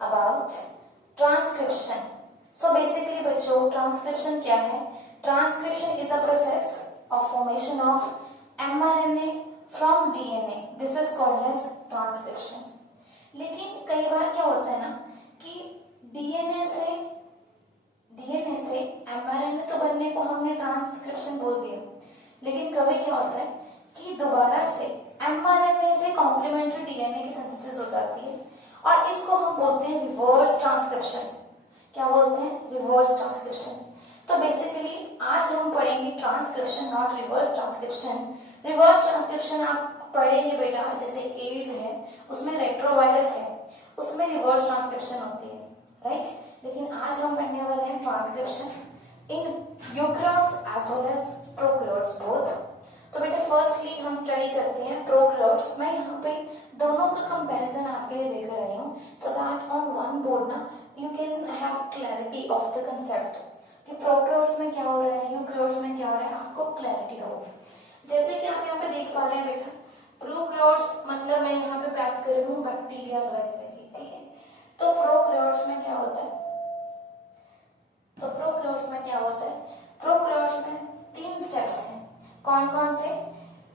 about transcription. So basically बच्चों transcription क्या है? Transcription is a process of formation of mRNA from DNA. This is called as transcription. लेकिन कई बार क्या होता है ना कि डीएनए से एमआरएनए तो बनने को हमने ट्रांसक्रिप्शन बोल दिया, लेकिन कभी क्या होता है कि दोबारा से एमआरएनए से कॉम्प्लीमेंट्री डीएनए की सिंथेसिस हो जाती है और इसको हम बोलते हैं रिवर्स ट्रांसक्रिप्शन। क्या बोलते हैं? Reverse transcription. तो बेसिकली आज हम पढ़ेंगे transcription, not reverse transcription. Reverse transcription आप पढ़ेंगे बेटा, जैसे एड्स है उसमें रेट्रोवायरस है, उसमें रिवर्स ट्रांसक्रिप्शन होती है, राइट। लेकिन आज हम पढ़ने वाले हैं transcription in eukaryotes as well as prokaryotes both. तो बेटा फर्स्टली हम स्टडी करते हैं प्रोकैरियोट्स। मैं यहाँ पे दोनों का कंपैरिजन आपके लिए लेकर आई हूँ so that on one board ना you can have clarity of the concept कि प्रोकैरियोट्स में क्या हो रहा है, यूकैरियोट्स में क्या हो रहा है, आपको क्लैरिटी होगी। जैसे कि आप यहाँ पे देख पा रहे हैं बेटा, प्रोकैरियोट्स मतलब मैं यहाँ पे बात कर रही हूँ बैक्टीरिया वगैरह की, ठीक है। तो प्रोकैरियोट्स में क्या होता है? प्रोकैरियोट्स में 3 स्टेप्स हैं। कौन कौन से?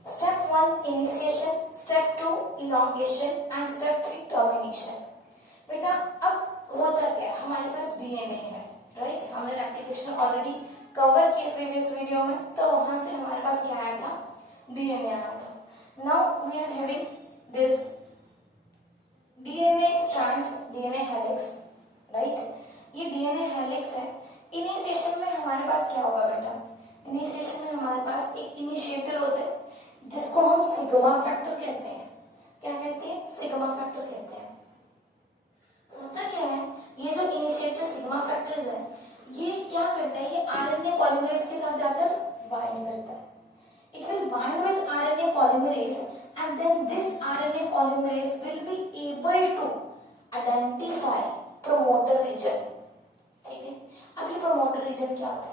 Step 1 initiation, step 2 elongation and step 3 termination. बेटा अब होता क्या है, हमारे पास डीएनए है, राइट। हमने रेप्लिकेशन ऑलरेडी कवर किया प्रीवियस वीडियो में, तो वहां से हमारे पास क्या आया था? डीएनए आया था। Now we are having this DNA strands, DNA helix, right. ये डीएनए हेलिक्स है। इनिशिएशन में हमारे पास क्या होगा बेटा? इनिशिएशन में हमारे पास एक इनिशिएटर होता है जिसको हम सिग्मा फैक्टर कहते हैं। क्या कहते हैं? सिग्मा फैक्टर कहते हैं। होता क्या है, ये जो इनिशिएटर सिग्मा फैक्टर्स है ये क्या करता है? ये आरएनए पॉलीमरेज के साथ जाकर बाइंड करता है। It will bind with RNA polymerase and then this RNA polymerase will be able to identify promoter region, ठीक है। अब ये प्रोमोटर रीजन क्या होता है?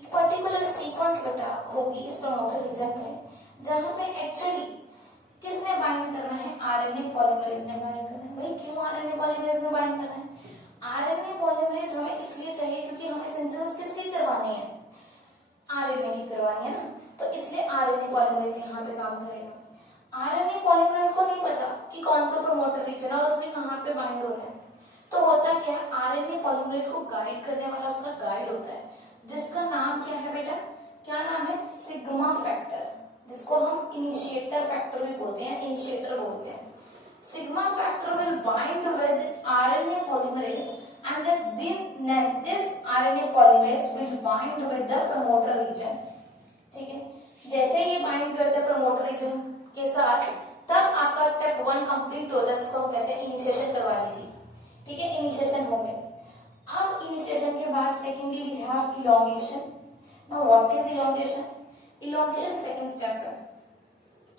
एक पर्टिकुलर सीक्वेंस बेटा होगी इस प्रोमोटर रीजन में जहां पे एक्चुअली किसने बाइंड करना है? आरएनए पॉलीमरेज ने बाइंड करना है। भाई क्यों आरएनए पॉलीमरेज ने बाइंड करना है? आरएनए पॉलीमरेज हमें इसलिए चाहिए क्योंकि हमें सिंथेसिस किसकी करवानी है? आरएनए की करवानी है ना, तो इसलिए आरएनए पॉलीमरेज यहाँ पे काम करेगा। आरएनए पॉलीमरेज को नहीं पता कि कौन सा प्रोमोटर रीजन है और उसने कहाँ पे बाइंड होना है, तो होता क्या है, आरएनए पॉलीमरेज को गाइड करने वाला उसका गाइड होता है जिसका नाम क्या है बेटा? क्या नाम है? सिग्मा फैक्टर, जिसको हम इनिशिएटर फैक्टर भी बोलते हैं, इनिशिएटर बोलते हैं। Sigma factor will bind with RNA polymerase and this RNA polymerase will bind with the promoter region, ठीक है। जैसे ये बाइंड करते हैं प्रोमोटर रीजन के साथ, तब आपका स्टेप 1 कंप्लीट होता है, जिसको हम कहते हैं इनिशिएशन करवा लीजिए, ठीक है। इनिशिएशन हो गया। अब इनिशिएशन के बाद secondly we have elongation. Now what is elongation? Elongation second step है।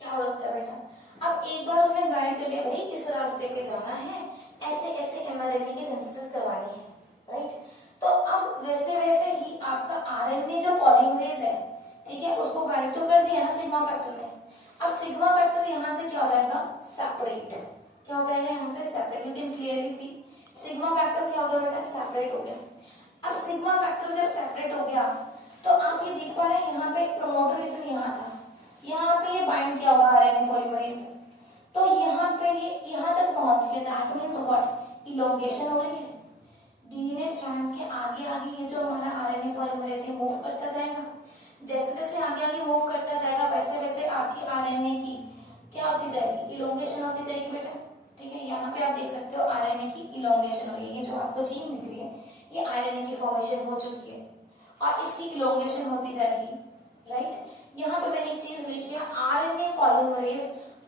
क्या होता है बेटा? अब एक बार उसने गाइड कर लिया, भाई इस रास्ते पे जाना है, ऐसे ऐसे एमआरएनए की सिंथेसिस करवानी है, राइट। तो अब वैसे वैसे ही आपका आरएनए जो पॉलीमरेज है, ठीक है, उसको गाइड तो कर दिया ना सिग्मा फैक्टर ने। अब सिग्मा फैक्टर यहाँ से क्या हो जाएगा? सेपरेट। क्या हो जाएगा यहाँ से? Separate. You can clearly see sigma factor क्या हो गया बेटा? सेपरेट हो गया। अब सिग्मा फैक्टर जब सेपरेट हो गया तो आप ये देख पा रहे हैं यहाँ पे प्रोमोटर रीजन यहाँ था, यहाँ पे ये बाइंड किया होगा आरएनए पॉलीमरेज, तो यहाँ पे ये यहाँ तक पहुंच गया। That means what? इलॉन्गेशन हो रही है। डीएनए स्ट्रैंड्स के आगे आगे ये जो हमारा आरएनए पॉलीमरेज है मूव करता जाएगा। जैसे जैसे आगे आगे मूव करता जाएगा वैसे वैसे आपकी आरएनए की क्या होती जाएगी? इलॉन्गेशन होती जाएगी बेटा, ठीक है। यहाँ पे आप देख सकते हो आरएनए की इलॉन्गेशन हो रही है। ये जो आपको चेन दिख रही है ये आरएनए की फॉर्मेशन हो चुकी है और इसकी इलॉन्गेशन होती जाएगी, राइट। यहाँ पे मैंने एक चीज लिखी है, RNA polymerase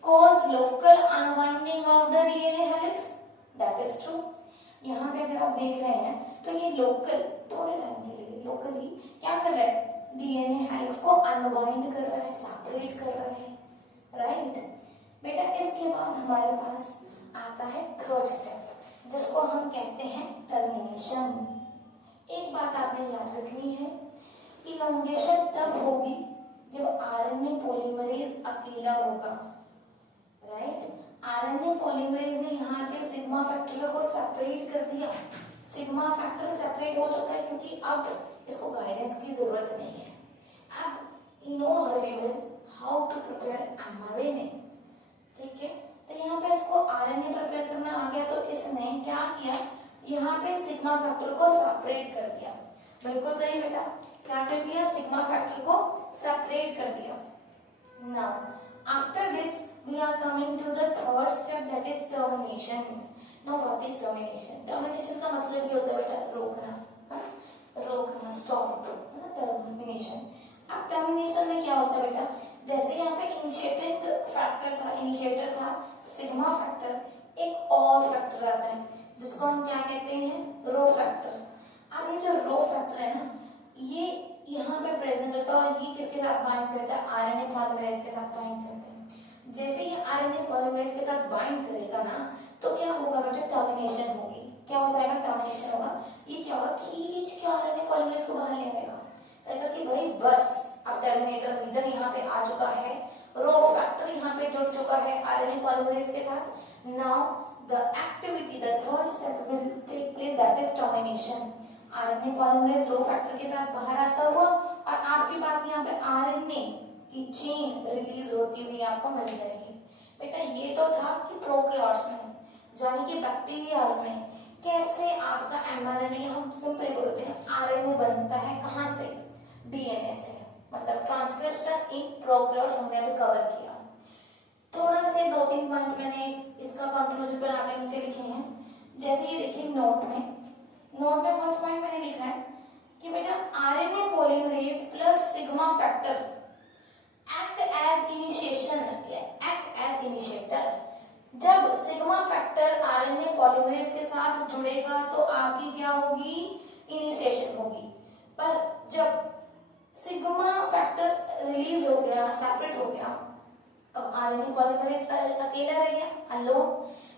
cause local unwinding of the DNA helix. That is true. यहाँ पे अगर आप देख रहे हैं तो ये लोकल थोड़े टाइम के लिए लोकली क्या कर रहा है? डीएनए हेलिक्स को अनवाइंड कर रहा है, सेपरेट कर रहा है, राइट। बेटा इसके बाद हमारे पास आता है थर्ड स्टेप जिसको हम कहते हैं टर्मिनेशन। एक बात आपने याद रखनी है, इलॉन्गेशन तब होगी जब आरएनए पॉलीमरेज अकेला होगा, राइट। आरएनए पॉलीमरेज ने यहाँ पे सिग्मा फैक्टर को सेपरेट कर दिया, सिग्मा फैक्टर सेपरेट हो चुका है क्योंकि अब इसको गाइडेंस की जरूरत नहीं है। अब he knows very well how to prepare mRNA, ठीक है। तो यहाँ पे इसको आरएनए प्रिपेयर करना आ गया, तो इसने क्या किया, यहाँ पे सिग्मा फैक्टर को सेपरेट कर दिया। बिल्कुल सही बेटा, क्या कर दिया, सिग्मा फैक्टर को सेपरेट कर दिया। Now after this we are coming to the third step, that is termination. Now what is termination? Termination का मतलब ये होता है बेटा रोकना, रोकना, स्टॉप, टर्मिनेशन। अब टर्मिनेशन में क्या होता है बेटा, जैसे यहाँ पे इनिशिएटिंग फैक्टर था, इनिशिएटर था सिग्मा फैक्टर, एक और फैक्टर आता है जिसको हम क्या कहते हैं, रो फैक्टर। अब ये जो रो फैक्टर है ना, ये यहाँ पे प्रेजेंट होता है और ये किसके साथ बाइंड करता है, आरएनए पॉलीमरेज के साथ बाइंड करता है। जैसे ये आरएनए पॉलीमरेज के साथ बाइंड करेगा ना, तो क्या होगा बेटा, टर्मिनेशन होगी। क्या हो जाएगा, टर्मिनेशन होगा। ये क्या होगा, खींच के आरएनए पॉलीमरेज को बाहर ले आएगा, कहेगा कि भाई बस अब टर्मिनेटर रीजन यहाँ पे आ चुका है, रो फैक्टर यहाँ पे जुड़ चुका है आरएनए पॉलीमरेज के साथ। Now the activity, the third step will take place, that is termination. RNA polymerase rho factor के साथ बाहर आता हुआ और आपके पास यहाँ पे आरएनए की चेन रिलीज होती हुई आपको मिल जाएगी। बेटा ये तो था कि प्रोकैरियोट्स में, यानी कि बैक्टीरियाज में कैसे आपका एमआरएनए, हम सिंपली बोलते हैं आरएनए बनता है, कहाँ से, डीएनए से, मतलब ट्रांसक्रिप्शन इन प्रोकैरियोट्स हमने अभी कवर किया। थोड़ा से 2-3 पॉइंट मैंने इसका कंक्लूजन पर आगे नीचे लिखे हैं। जैसे ये देखिए नोट में फर्स्ट पॉइंट मैंने लिखा है कि बेटा RNA polymerase plus sigma factor act as initiation, act as initiator. जब सिग्मा फैक्टर आरएनए पॉलीमरेज के साथ जुड़ेगा तो आपकी क्या होगी, इनिशिएशन होगी। पर जब सिग्मा फैक्टर रिलीज हो गया, सेपरेट हो गया, अब आरएनए पॉलीमरेज अकेला रह गया, अलोन।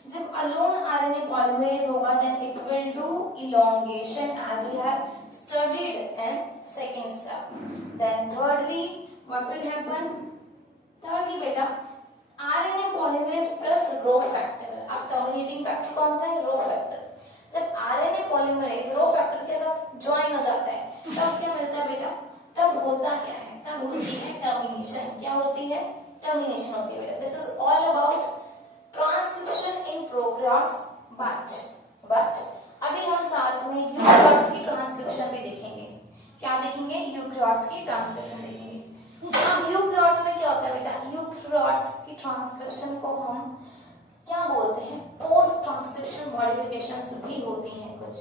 जब अलोन आरएनए पॉलीमरेज होगा then it will do elongation as we have studied in second step. Then thirdly what will happen, thirdly बेटा RNA polymerase plus rho factor. अब टर्मिनेटिंग फैक्टर कौन सा है, रो फैक्टर। जब RNA polymerase rho factor के साथ join हो जाता है तब क्या मिलता है बेटा, तब होता क्या है, तब होती है टर्मिनेशन। क्या होती है, टर्मिनेशन होती है बेटा। This is all about transcription in prokaryotes, but अभी हम साथ में यूकैरियोट्स की ट्रांसक्रिप्शन भी देखेंगे। क्या देखेंगे, यूकैरियोट्स की ट्रांसक्रिप्शन देखेंगे। अब यूकैरियोट्स में क्या होता है बेटा, यूकैरियोट्स की ट्रांसक्रिप्शन को हम क्या बोलते हैं, पोस्ट ट्रांसक्रिप्शन मॉडिफिकेशंस भी होती हैं कुछ।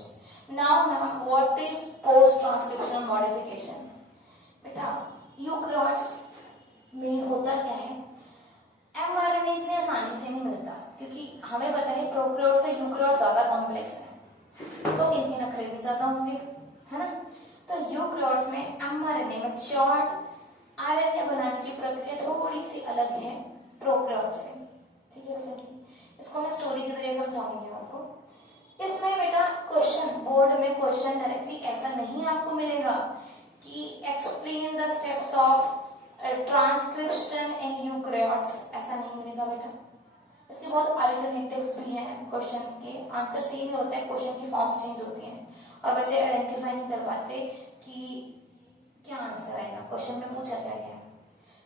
Now ma'am what is post transcription modification? बेटा यूकैरियोट्स में होता क्या है, एमआरएनए इतने आसानी से नहीं मिलता क्योंकि हमें पता है प्रोकैरियोट से यूकैरियोट ज्यादा कॉम्प्लेक्स है, तो इनके नखरे भी ज्यादा होंगे, है ना। तो यूकैरियोट्स में एमआरएनए में शॉर्ट आरएनए बनाने की प्रक्रिया थोड़ी सी अलग है प्रोकैरियोट से, ठीक है बेटा। इसको मैं स्टोरी के जरिए समझाऊंगी आपको। इसमें बेटा क्वेश्चन, बोर्ड में क्वेश्चन डायरेक्टली ऐसा नहीं आपको मिलेगा कि explain the steps of transcription in eukaryotes, ऐसा नहीं मिलेगा बेटा। इसके बहुत अल्टरनेटिव्स भी हैं, क्वेश्चन के आंसर सेम ही होता है, क्वेश्चन की फॉर्म्स चेंज होती हैं और बच्चे आइडेंटिफाई नहीं कर पाते कि क्या आंसर आएगा, क्वेश्चन में पूछा क्या गया है।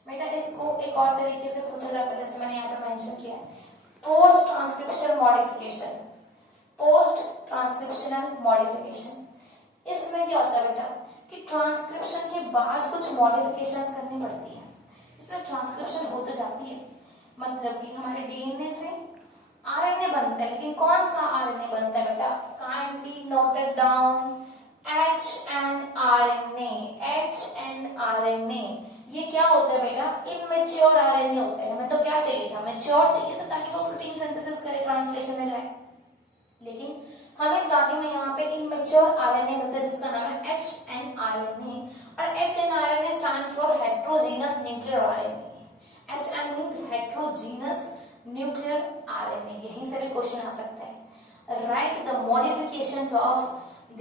बेटा इसको एक और तरीके से पूछा जाता है, जैसे मैंने यहाँ पर मेंशन किया है, post transcription modification, post transcriptional modification. इसमें क्या होता है बेटा कि ट्रांसक्रिप्शन के बाद कुछ मॉडिफिकेशंस करनी पड़ती है। इसमें ट्रांसक्रिप्शन हो तो जाती है, मतलब कि हमारे डीएनए से आरएनए बनता है, लेकिन कौन सा आरएनए बनता है बेटा, kindly note it down, hnRNA. HnRNA ये क्या होता है बेटा, इमेच्योर आरएनए होता है। हमें तो क्या चाहिए था, मैच्योर चाहिए था ताकि वो प्रोटीन सिंथेसिस करे, ट्रांसलेशन में जाए, लेकिन हमें स्टार्टिंग में यहाँ पे इमेच्योर आरएनए मिलता है जिसका नाम है एचएनआरएनए, और hnRNA stands for heterogeneous nuclear RNA. HN means heterogeneous nuclear RNA. यहीं से भी क्वेश्चन आ सकता है, right the modifications of the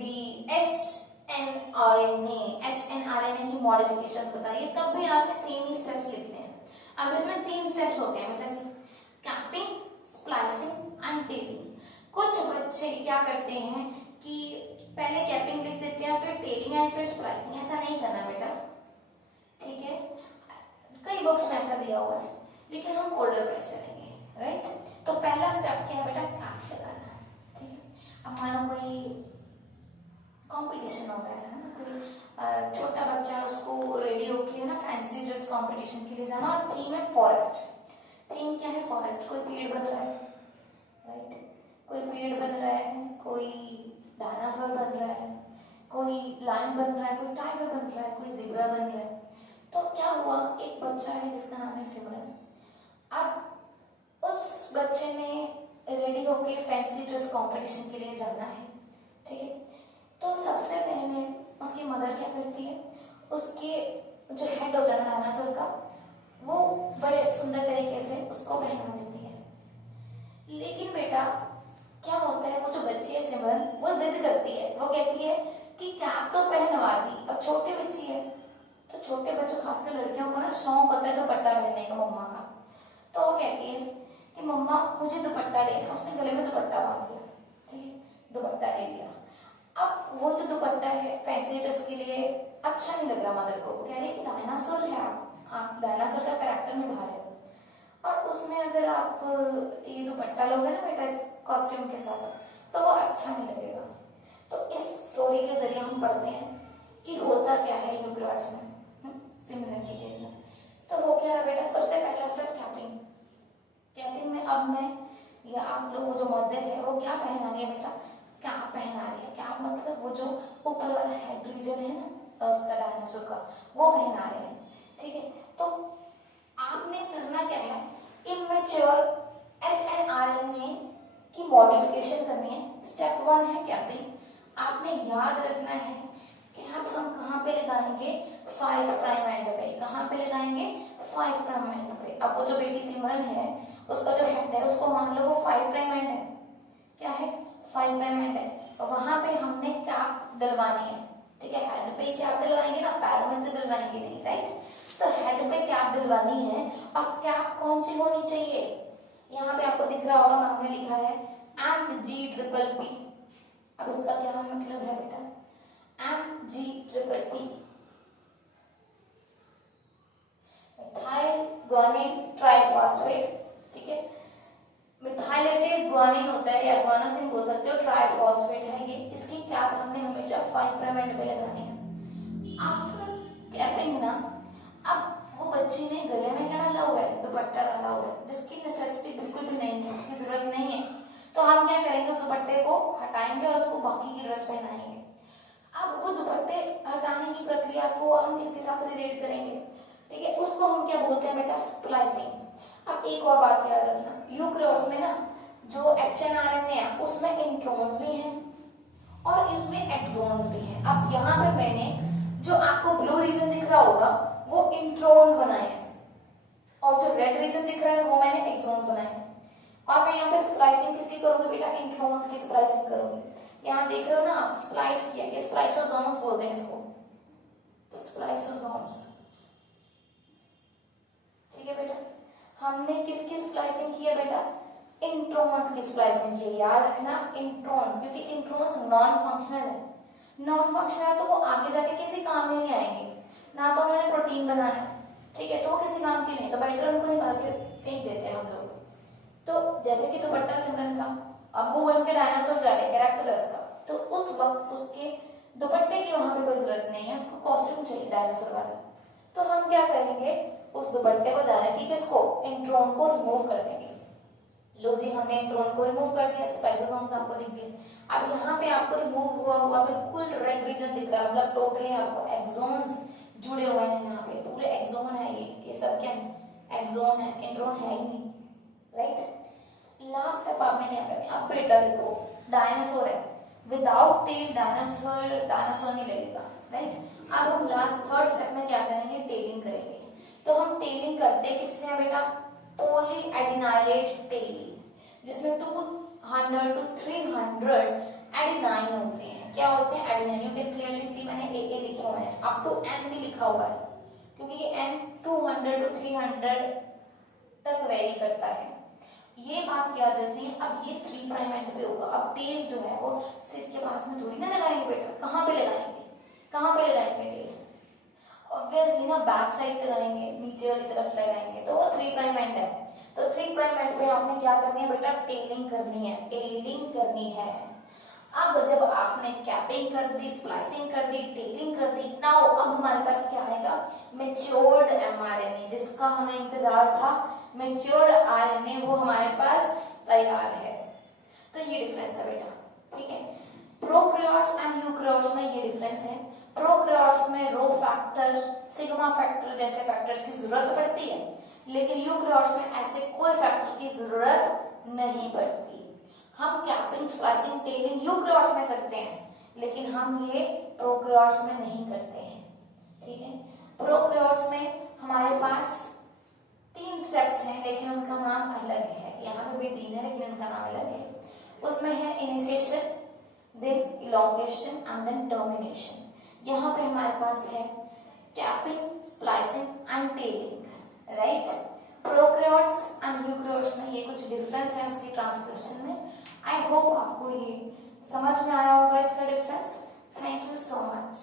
HNRNA। HNRNA की मॉडिफिकेशंस बताइए, तब भी आपने सेम ही स्टेप्स लिखने हैं। अब इसमें 3 स्टेप्स होते हैं बेटा जी, कैपिंग, स्प्लाइसिंग एंड टेपिंग। कुछ बच्चे बच्चे क्या करते हैं कि पहले कैपिंग लिख देते हैं, फिर टेलिंग एंड फिर स्प्लाइसिंग। ऐसा नहीं करना बेटा, ठीक है। कई बुक्स में ऐसा दिया हुआ है, लेकिन हम ऑर्डर वाइज चलेंगे, राइट। तो पहला स्टेप क्या है बेटा, कैप लगाना, ठीक है। अब मान लो कोई कंपटीशन हो रहा है ना, कोई छोटा बच्चा है, उसको रेडी होके ना फैंसी ड्रेस कंपटीशन के लिए जाना, और थीम है फॉरेस्ट। थीम क्या है, फॉरेस्ट। कोई पेड़ बन रहा है, राइट, कोई पेड़ बन रहा है, कोई डायनासोर बन रहा है, कोई लायन बन रहा है, कोई टाइगर बन रहा है, कोई ज़ेब्रा बन रहा है। तो क्या हुआ, एक बच्चा है जिसका नाम है सिमरन। अब उस बच्चे ने रेडी होके फैंसी ड्रेस कंपटीशन के लिए जाना है, ठीक है। तो सबसे पहले उसकी मदर क्या करती है, उसके जो हेड होता है डायनासोर का, वो बड़े सुंदर तरीके से उसको पहना देती है। लेकिन बेटा क्या होता है, वो जो बच्ची है सिमरन, वो जिद करती है, वो कहती है कि कैप तो पहनवा दी, अब छोटी बच्ची है, तो छोटे बच्चों खासकर लड़कियों को ना शौक होता है दुपट्टा पहनने का मम्मा का। तो वो कहती है कि मम्मा मुझे दुपट्टा लेना। उसने गले में दुपट्टा बांध लिया, ठीक है, दुपट्टा ले लिया। अब वो जो दुपट्टा है फैंसी ड्रेस के लिए अच्छा नहीं लग रहा मदर को। कह रही कि डायनासोर है, आप डायनासोर का कैरेक्टर निभा रहे हो, और उसमें अगर आप ये दुपट्टा लोगे ना बेटा इस कॉस्ट्यूम के साथ, तो वो अच्छा नहीं लगेगा। तो इस स्टोरी के जरिए हम पढ़ते हैं कि होता क्या है यूक्राट्स में, सिमरन के केस में। तो वो क्या है बेटा, सबसे पहला स्टेप कैपिंग। कैपिंग में अब मैं या आप लोग, वो जो मदर है वो क्या पहना रही है बेटा, कैप पहना रही है। कैप मतलब वो जो ऊपर वाला हेड रीजन है ना उसका डायनासोर का, वो पहना रहे हैं, ठीक है। तो आपने करना क्या है, इमेच्योर HNRNA की मॉडिफिकेशन करनी है। स्टेप 1 है कैपिंग। आपने याद रखना है कैप हम कहाँ पे लगाएंगे, 5 प्राइम एंड पे। कहाँ पे लगाएंगे, 5 प्राइम एंड पे। अब वो जो बेटी सिमरन है, उसका जो हेड है, उसको मान लो वो 5 प्राइम एंड है, क्या है, 5 प्राइम एंड है। वहां पे हमने कैप डलवानी है, ठीक है। हेड पे कैप डलवाएंगे ना, पैरों में तो डलवाएंगे नहीं, राइट। तो हेड पे कैप डलवानी है, और कैप कौन सी होनी चाहिए, यहाँ पे आपको दिख रहा होगा, हमने लिखा है MG PPP। अब इसका क्या मतलब है बेटा, MG PPP, methyl guanine triphosphate, ठीक है। मिथाइलेटेड ग्वानिन होता है, या ग्वानासिन बोल सकते हो, ट्राइफॉस्फेट है ये। इसकी कैप हमने हमेशा 5 प्राइम एंड पे लगानी है। आफ्टर कैपिंग ना, अब वो बच्ची ने गले में क्या डाला हुआ है, दुपट्टा डाला हुआ है, जिसकी नेसेसिटी बिल्कुल भी नहीं है, उसकी जरूरत नहीं है। तो हम क्या करेंगे, उस दुपट्टे को हटाएंगे और उसको बाकी की ड्रेस पहनाएंगे। अब वो दुपट्टे हटाने की प्रक्रिया को हम इसके साथ रिलेट करेंगे, ठीक है। उसको हम क्या बोलते हैं बेटा, स्प्लाइसिंग। अब एक और बात याद रखना, यूकैरियोट्स में ना जो HNRNA है उसमें इंट्रोन्स भी हैं और इसमें एक्सोन्स भी हैं। अब यहाँ पे मैंने जो आपको ब्लू रीजन दिख रहा होगा वो इंट्रोन्स बनाए हैं, और जो रेड रीजन दिख रहा है वो मैंने एक्सोन्स बनाए हैं। और मैं यहाँ पे स्प्लाइसिंग किसकी करूंगी बेटा, इंट्रोन्स की स्प्लाइसिंग करूंगी। यहाँ देख रहे हो ना आप, स्प्लाइस किया, ये स्प्लाइसोसोम्स बोलते हैं इसको, स्प्लाइसोसोम्स, ठीक है बेटा। हमने किसकी स्प्लाइसिंग की है बेटा, इंट्रोन्स की स्प्लाइसिंग की है। याद रखना इंट्रोन्स, क्योंकि इंट्रोन्स नॉन फंक्शनल है। नॉन फंक्शनल तो वो आगे जाके किसी काम में नहीं आएंगे, ना तो उन्होंने प्रोटीन बनाना है, ठीक है, तो वो किसी काम की नहीं, तो बेटर उनको निकाल के फेंक देते हैं हम लोग। तो जैसे कि दुपट्टा सिमरन का, अब वो बन के डायनासोर जा रहे कैरेक्टर उसका, तो उस वक्त उसके दुपट्टे की वहां पे कोई जरूरत नहीं है, उसको कॉस्ट्यूम चाहिए डायनासोर वाला। तो हम क्या करेंगे, उस दुपट्टे को जाने की किसको, इंट्रोन को रिमूव कर देंगे। लो जी, हमने इंट्रोन को रिमूव कर दिया, स्पाइसोसोम्स आपको दिख गए। अब यहाँ पे आपको रिमूव हुआ हुआ बिल्कुल रेड रीजन दिख रहा है, मतलब टोटली आपको एक्सोन्स जुड़े हुए हैं, यहाँ पे पूरे एक्सोन है। ये सब क्या है, एक्सोन है, इंट्रोन है ही नहीं, राइट। लास्ट स्टेप आपने क्या करना है, अब बेटा देखो डायनासोर है, विदाउट टेल डायनासोर नहीं लगेगा, राइट। अब हम लास्ट थर्ड स्टेप में क्या करेंगे, टेलिंग करेंगे। तो हम टेलिंग करते किससे हैं बेटा, पॉली एडिनाइलेट टेल, जिसमें 200 to 300 एडिनाइन होते हैं। क्या होते हैं, adenine. You can clearly see, मैंने ए लिखे हुए हैं, अप टू N भी लिखा हुआ है, क्योंकि ये N 200 to 300 तक वेरी करता है। ये बात याद रखनी है। अब ये 3 प्राइम एंड पे होगा। अब टेल जो है वो सिर के पास में थोड़ी ना लगाएंगे बेटा, कहाँ पे लगाएंगे, कहाँ पे लगाएंगे टेल? ऑब्वियसली ना बैक साइड लगाएंगे, नीचे वाली तरफ लगाएंगे, तो वो 3 प्राइम एंड है। तो 3 प्राइम एंड पे आपने क्या करनी है बेटा, टेलिंग करनी है, टेलिंग करनी है। अब जब आपने कैपिंग कर दी, स्प्लाइसिंग कर दी, टेलिंग कर दी, नाउ अब हमारे पास क्या आएगा, मैच्योर्ड एमआरएनए, जिसका हमें इंतजार था, मैच्योर्ड आरएनए वो हमारे पास तैयार है। तो ये डिफरेंस है बेटा, ठीक है। प्रोकैरियोट्स एंड यूकैरियोट्स में ये डिफरेंस है। प्रोकैरियोट्स में रो फैक्टर, सिग्मा फैक्टर जैसे फैक्टर्स की जरूरत पड़ती है, लेकिन यूकैरियोट्स में ऐसे कोई फैक्टर की जरूरत नहीं पड़ती। हम कैपिंग, स्प्लाइसिंग, टेलिंग यूकैरियोट्स में करते हैं, लेकिन हम ये प्रोकैरियोट्स में नहीं करते हैं, ठीक है। प्रोकैरियोट्स में हमारे पास 3 स्टेप्स हैं, लेकिन उनका नाम अलग है। यहाँ पे भी 3 है, लेकिन उनका नाम अलग है। उसमें है initiation, then elongation and then termination. यहाँ पे हमारे पास है capping, splicing and tailing, right. Prokaryotes and eukaryotes में ये कुछ डिफरेंस है उसकी ट्रांसक्रिप्शन में। आई होप आपको ये समझ में आया होगा इसका difference. Thank you so much.